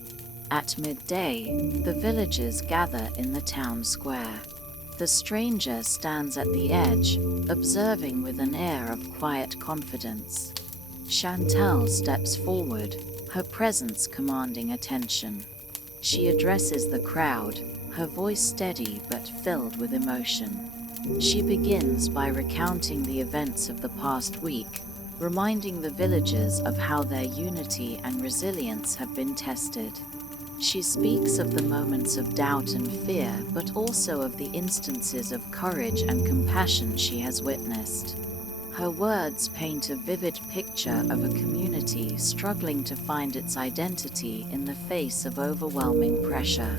At midday, the villagers gather in the town square. The stranger stands at the edge, observing with an air of quiet confidence. Chantal steps forward, her presence commanding attention. She addresses the crowd, her voice steady but filled with emotion. She begins by recounting the events of the past week, reminding the villagers of how their unity and resilience have been tested. She speaks of the moments of doubt and fear, but also of the instances of courage and compassion she has witnessed. Her words paint a vivid picture of a community struggling to find its identity in the face of overwhelming pressure.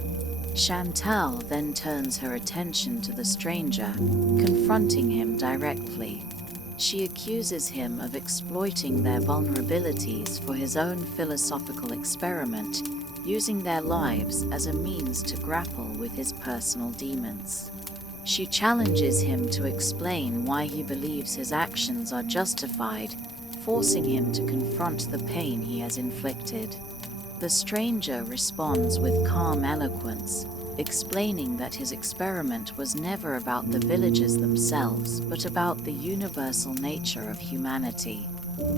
Chantal then turns her attention to the stranger, confronting him directly. She accuses him of exploiting their vulnerabilities for his own philosophical experiment, using their lives as a means to grapple with his personal demons. She challenges him to explain why he believes his actions are justified, forcing him to confront the pain he has inflicted. The stranger responds with calm eloquence, explaining that his experiment was never about the villagers themselves, but about the universal nature of humanity.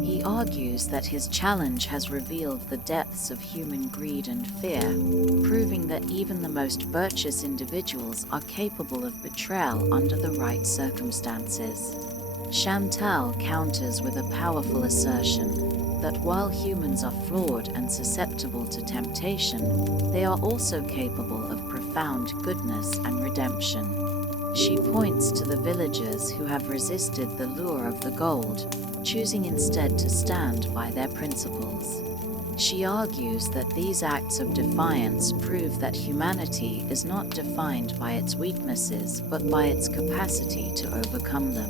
He argues that his challenge has revealed the depths of human greed and fear, proving that even the most virtuous individuals are capable of betrayal under the right circumstances. Chantal counters with a powerful assertion that while humans are flawed and susceptible to temptation, they are also capable of profound goodness and redemption. She points to the villagers who have resisted the lure of the gold, choosing instead to stand by their principles. She argues that these acts of defiance prove that humanity is not defined by its weaknesses, but by its capacity to overcome them.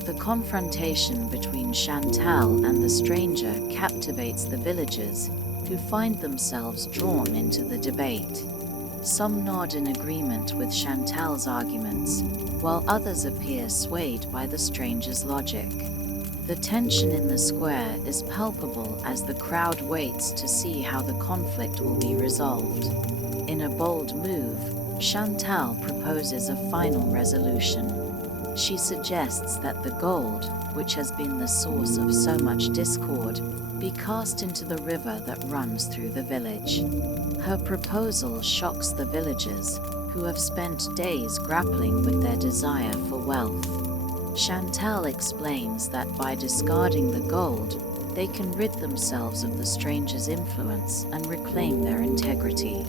The confrontation between Chantal and the stranger captivates the villagers, who find themselves drawn into the debate. Some nod in agreement with Chantal's arguments, while others appear swayed by the stranger's logic. The tension in the square is palpable as the crowd waits to see how the conflict will be resolved. In a bold move, Chantal proposes a final resolution. She suggests that the gold, which has been the source of so much discord, be cast into the river that runs through the village. Her proposal shocks the villagers, who have spent days grappling with their desire for wealth. Chantal explains that by discarding the gold, they can rid themselves of the stranger's influence and reclaim their integrity.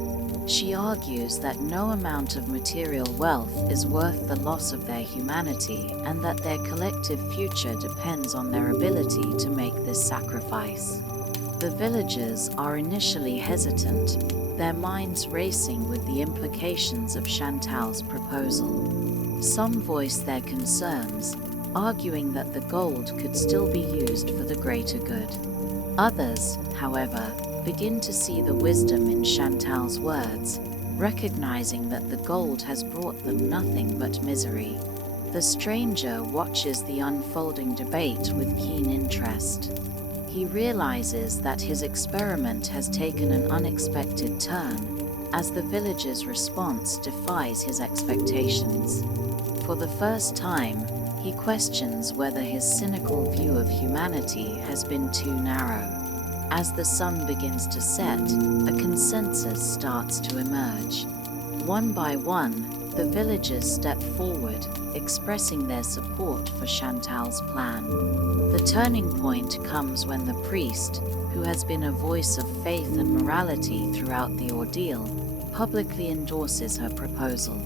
She argues that no amount of material wealth is worth the loss of their humanity, and that their collective future depends on their ability to make this sacrifice. The villagers are initially hesitant, their minds racing with the implications of Chantal's proposal. Some voice their concerns, arguing that the gold could still be used for the greater good. Others, however, begin to see the wisdom in Chantal's words, recognizing that the gold has brought them nothing but misery. The stranger watches the unfolding debate with keen interest. He realizes that his experiment has taken an unexpected turn, as the villagers' response defies his expectations. For the first time, he questions whether his cynical view of humanity has been too narrow. As the sun begins to set, a consensus starts to emerge. One by one, the villagers step forward, expressing their support for Chantal's plan. The turning point comes when the priest, who has been a voice of faith and morality throughout the ordeal, publicly endorses her proposal.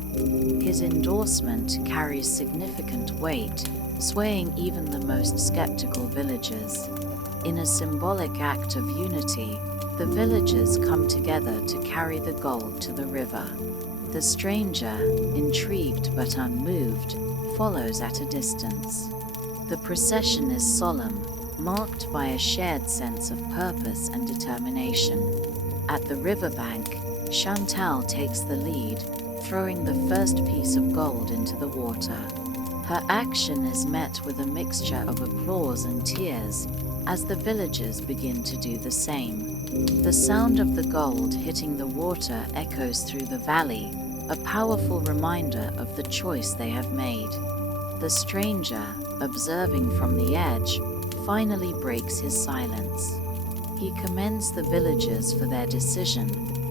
His endorsement carries significant weight, swaying even the most skeptical villagers. In a symbolic act of unity, the villagers come together to carry the gold to the river. The stranger, intrigued but unmoved, follows at a distance. The procession is solemn, marked by a shared sense of purpose and determination. At the riverbank, Chantal takes the lead, throwing the first piece of gold into the water. Her action is met with a mixture of applause and tears, as the villagers begin to do the same. The sound of the gold hitting the water echoes through the valley, a powerful reminder of the choice they have made. The stranger, observing from the edge, finally breaks his silence. He commends the villagers for their decision,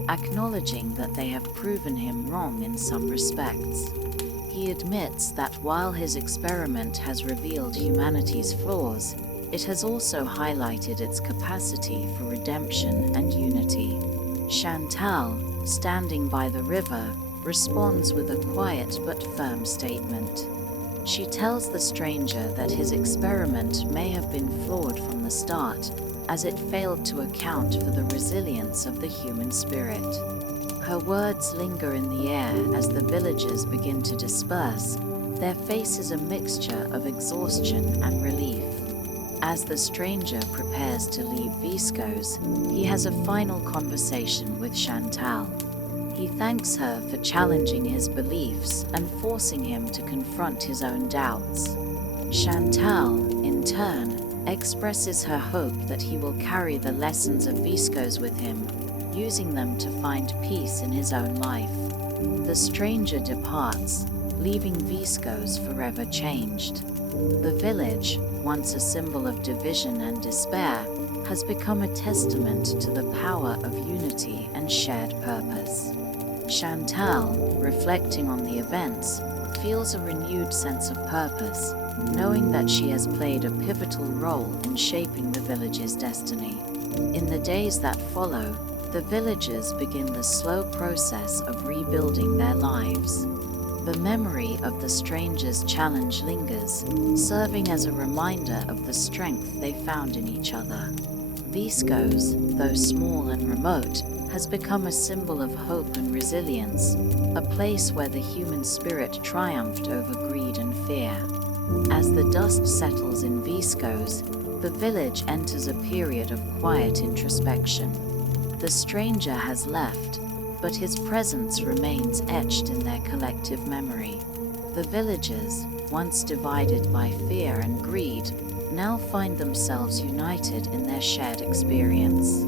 acknowledging that they have proven him wrong in some respects. He admits that while his experiment has revealed humanity's flaws, it has also highlighted its capacity for redemption and unity. Chantal, standing by the river, responds with a quiet but firm statement. She tells the stranger that his experiment may have been flawed from the start, as it failed to account for the resilience of the human spirit. Her words linger in the air as the villagers begin to disperse, their faces a mixture of exhaustion and relief. As the stranger prepares to leave Visco's, he has a final conversation with Chantal. He thanks her for challenging his beliefs and forcing him to confront his own doubts. Chantal, in turn, expresses her hope that he will carry the lessons of Visco's with him, using them to find peace in his own life. The stranger departs, leaving Visco's forever changed. The village, once a symbol of division and despair, has become a testament to the power of unity and shared purpose. Chantal, reflecting on the events, feels a renewed sense of purpose, knowing that she has played a pivotal role in shaping the village's destiny. In the days that follow, the villagers begin the slow process of rebuilding their lives. The memory of the stranger's challenge lingers, serving as a reminder of the strength they found in each other. Visco's, though small and remote, has become a symbol of hope and resilience, a place where the human spirit triumphed over greed and fear. As the dust settles in Visco's, the village enters a period of quiet introspection. The stranger has left, but his presence remains etched in their collective memory. The villagers, once divided by fear and greed, now find themselves united in their shared experience.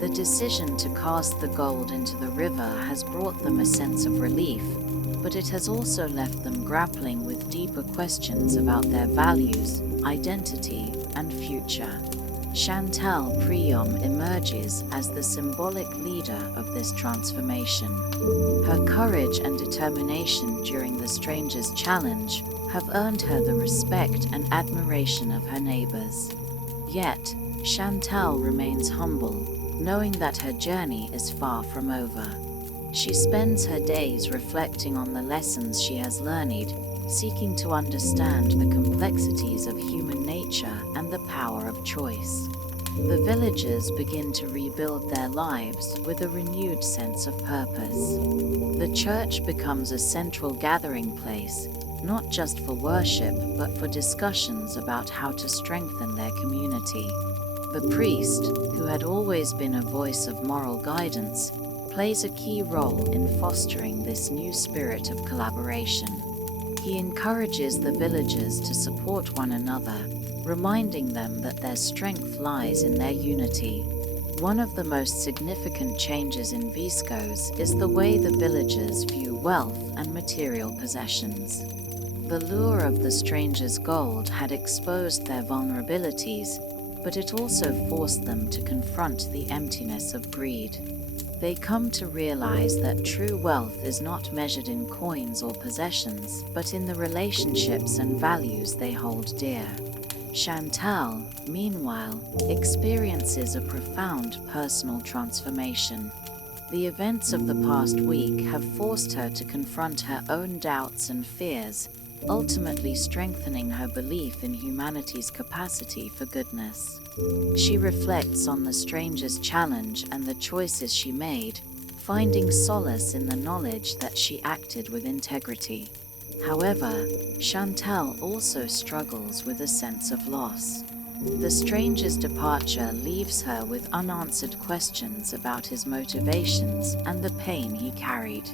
The decision to cast the gold into the river has brought them a sense of relief, but it has also left them grappling with deeper questions about their values, identity, and future. Chantal Prym emerges as the symbolic leader of this transformation. Her courage and determination during the stranger's challenge have earned her the respect and admiration of her neighbors. Yet, Chantal remains humble, knowing that her journey is far from over. She spends her days reflecting on the lessons she has learned, seeking to understand the complexities of human nature and the power of choice. The villagers begin to rebuild their lives with a renewed sense of purpose. The church becomes a central gathering place, not just for worship, but for discussions about how to strengthen their community. The priest, who had always been a voice of moral guidance, plays a key role in fostering this new spirit of collaboration. He encourages the villagers to support one another, reminding them that their strength lies in their unity. One of the most significant changes in Viscos is the way the villagers view wealth and material possessions. The lure of the stranger's gold had exposed their vulnerabilities, but it also forced them to confront the emptiness of greed. They come to realize that true wealth is not measured in coins or possessions, but in the relationships and values they hold dear. Chantal, meanwhile, experiences a profound personal transformation. The events of the past week have forced her to confront her own doubts and fears, ultimately strengthening her belief in humanity's capacity for goodness. She reflects on the stranger's challenge and the choices she made, finding solace in the knowledge that she acted with integrity. However, Chantal also struggles with a sense of loss. The stranger's departure leaves her with unanswered questions about his motivations and the pain he carried.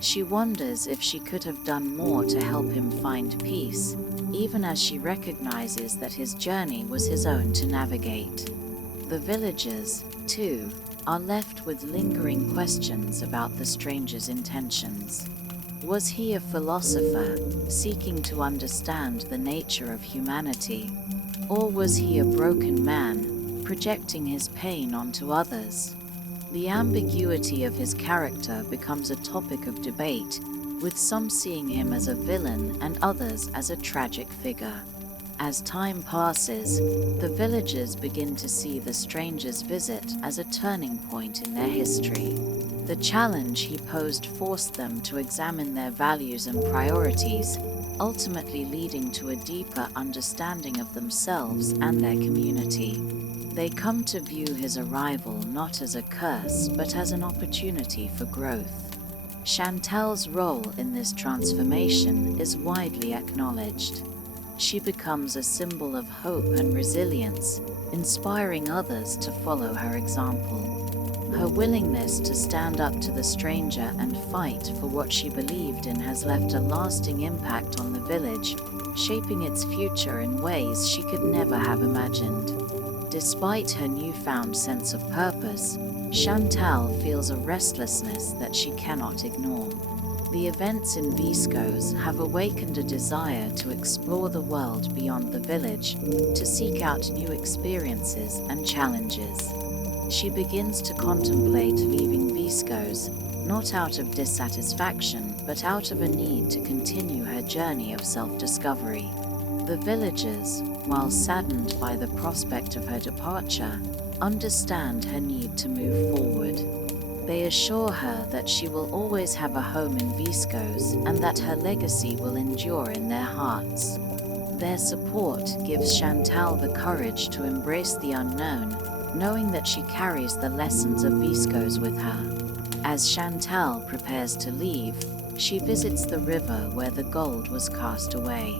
She wonders if she could have done more to help him find peace, even as she recognizes that his journey was his own to navigate. The villagers, too, are left with lingering questions about the stranger's intentions. Was he a philosopher, seeking to understand the nature of humanity? Or was he a broken man, projecting his pain onto others? The ambiguity of his character becomes a topic of debate, with some seeing him as a villain and others as a tragic figure. As time passes, the villagers begin to see the stranger's visit as a turning point in their history. The challenge he posed forced them to examine their values and priorities, ultimately leading to a deeper understanding of themselves and their community. They come to view his arrival not as a curse, but as an opportunity for growth. Chantal's role in this transformation is widely acknowledged. She becomes a symbol of hope and resilience, inspiring others to follow her example. Her willingness to stand up to the stranger and fight for what she believed in has left a lasting impact on the village, shaping its future in ways she could never have imagined. Despite her newfound sense of purpose, Chantal feels a restlessness that she cannot ignore. The events in Viscos have awakened a desire to explore the world beyond the village, to seek out new experiences and challenges. She begins to contemplate leaving Viscos, not out of dissatisfaction, but out of a need to continue her journey of self-discovery. The villagers, while saddened by the prospect of her departure, understand her need to move forward. They assure her that she will always have a home in Viscos and that her legacy will endure in their hearts. Their support gives Chantal the courage to embrace the unknown, knowing that she carries the lessons of Viscos with her. As Chantal prepares to leave, she visits the river where the gold was cast away.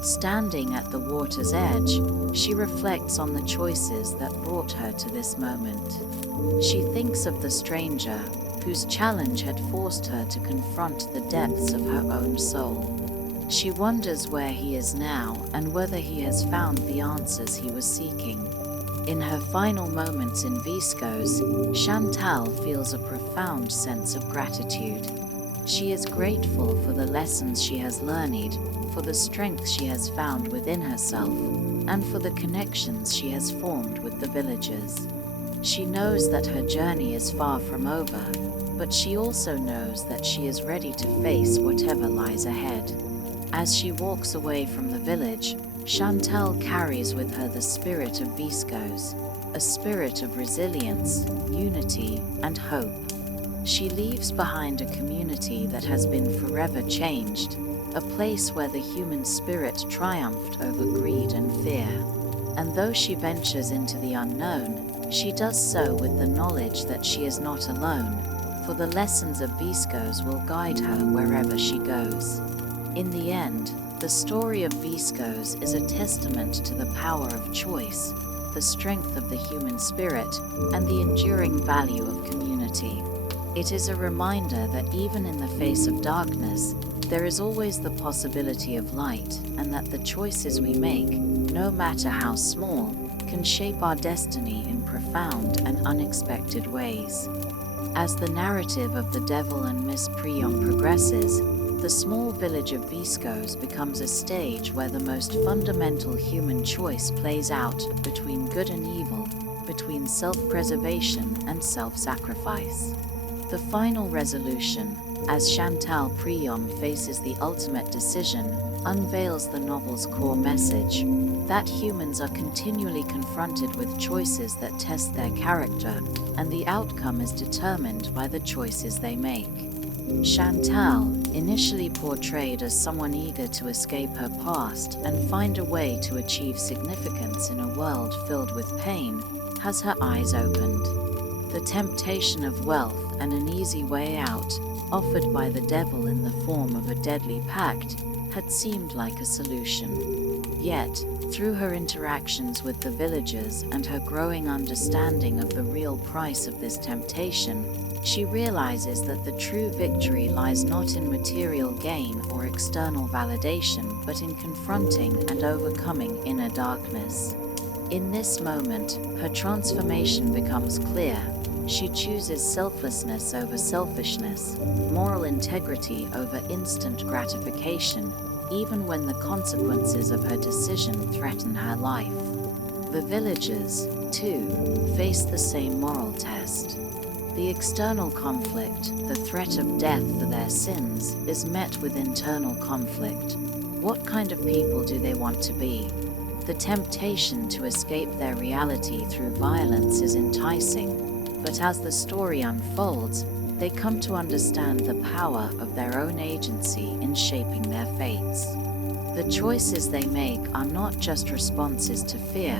Standing at the water's edge, she reflects on the choices that brought her to this moment. She thinks of the stranger, whose challenge had forced her to confront the depths of her own soul. She wonders where he is now and whether he has found the answers he was seeking. In her final moments in Viscos, Chantal feels a profound sense of gratitude. She is grateful for the lessons she has learned, for the strength she has found within herself, and for the connections she has formed with the villagers. She knows that her journey is far from over, but she also knows that she is ready to face whatever lies ahead. As she walks away from the village, Chantal carries with her the spirit of Viscos, a spirit of resilience, unity, and hope. She leaves behind a community that has been forever changed, a place where the human spirit triumphed over greed and fear. And though she ventures into the unknown, she does so with the knowledge that she is not alone, for the lessons of Viscos will guide her wherever she goes. In the end, the story of Viscose is a testament to the power of choice, the strength of the human spirit, and the enduring value of community. It is a reminder that even in the face of darkness, there is always the possibility of light, and that the choices we make, no matter how small, can shape our destiny in profound and unexpected ways. As the narrative of the Devil and Miss Prym progresses, the small village of Viscose becomes a stage where the most fundamental human choice plays out between good and evil, between self-preservation and self-sacrifice. The final resolution, as Chantal Prym faces the ultimate decision, unveils the novel's core message, that humans are continually confronted with choices that test their character, and the outcome is determined by the choices they make. Chantal, initially portrayed as someone eager to escape her past and find a way to achieve significance in a world filled with pain, has her eyes opened. The temptation of wealth and an easy way out, offered by the devil in the form of a deadly pact, had seemed like a solution. Yet, through her interactions with the villagers and her growing understanding of the real price of this temptation, she realizes that the true victory lies not in material gain or external validation, but in confronting and overcoming inner darkness. In this moment, her transformation becomes clear. She chooses selflessness over selfishness, moral integrity over instant gratification, even when the consequences of her decision threaten her life. The villagers, too, face the same moral test. The external conflict, the threat of death for their sins, is met with internal conflict. What kind of people do they want to be? The temptation to escape their reality through violence is enticing, but as the story unfolds, they come to understand the power of their own agency in shaping their fates. The choices they make are not just responses to fear,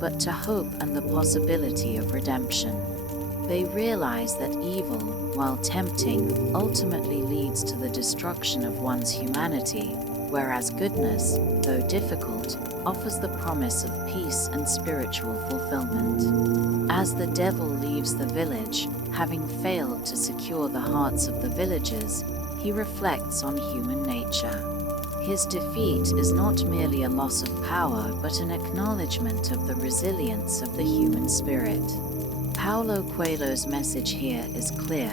but to hope and the possibility of redemption. They realize that evil, while tempting, ultimately leads to the destruction of one's humanity, whereas goodness, though difficult, offers the promise of peace and spiritual fulfillment. As the devil leaves the village, having failed to secure the hearts of the villagers, he reflects on human nature. His defeat is not merely a loss of power, but an acknowledgement of the resilience of the human spirit. Paulo Coelho's message here is clear.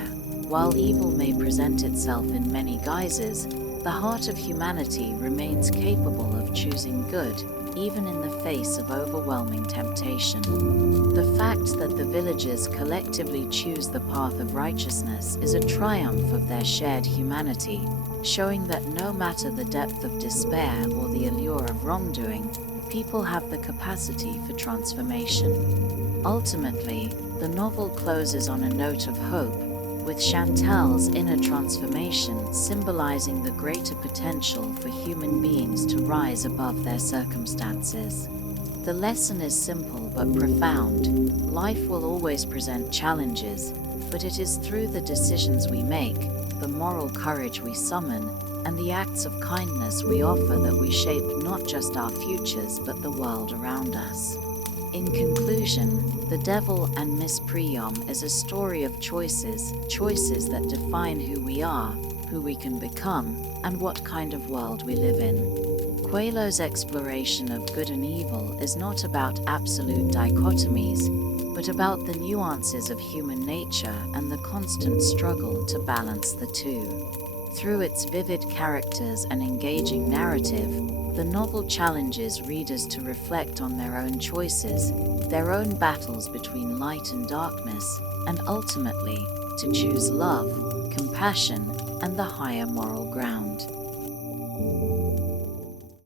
While evil may present itself in many guises, the heart of humanity remains capable of choosing good, even in the face of overwhelming temptation. The fact that the villagers collectively choose the path of righteousness is a triumph of their shared humanity, showing that no matter the depth of despair or the allure of wrongdoing, people have the capacity for transformation. Ultimately, the novel closes on a note of hope, with Chantal's inner transformation symbolizing the greater potential for human beings to rise above their circumstances. The lesson is simple but profound. Life will always present challenges, but it is through the decisions we make, the moral courage we summon, and the acts of kindness we offer that we shape not just our futures but the world around us. In conclusion, The Devil and Miss Prym is a story of choices that define who we are, who we can become, and what kind of world we live in. Coelho's exploration of good and evil is not about absolute dichotomies, but about the nuances of human nature and the constant struggle to balance the two. Through its vivid characters and engaging narrative, the novel challenges readers to reflect on their own choices, their own battles between light and darkness, and ultimately, to choose love, compassion, and the higher moral ground.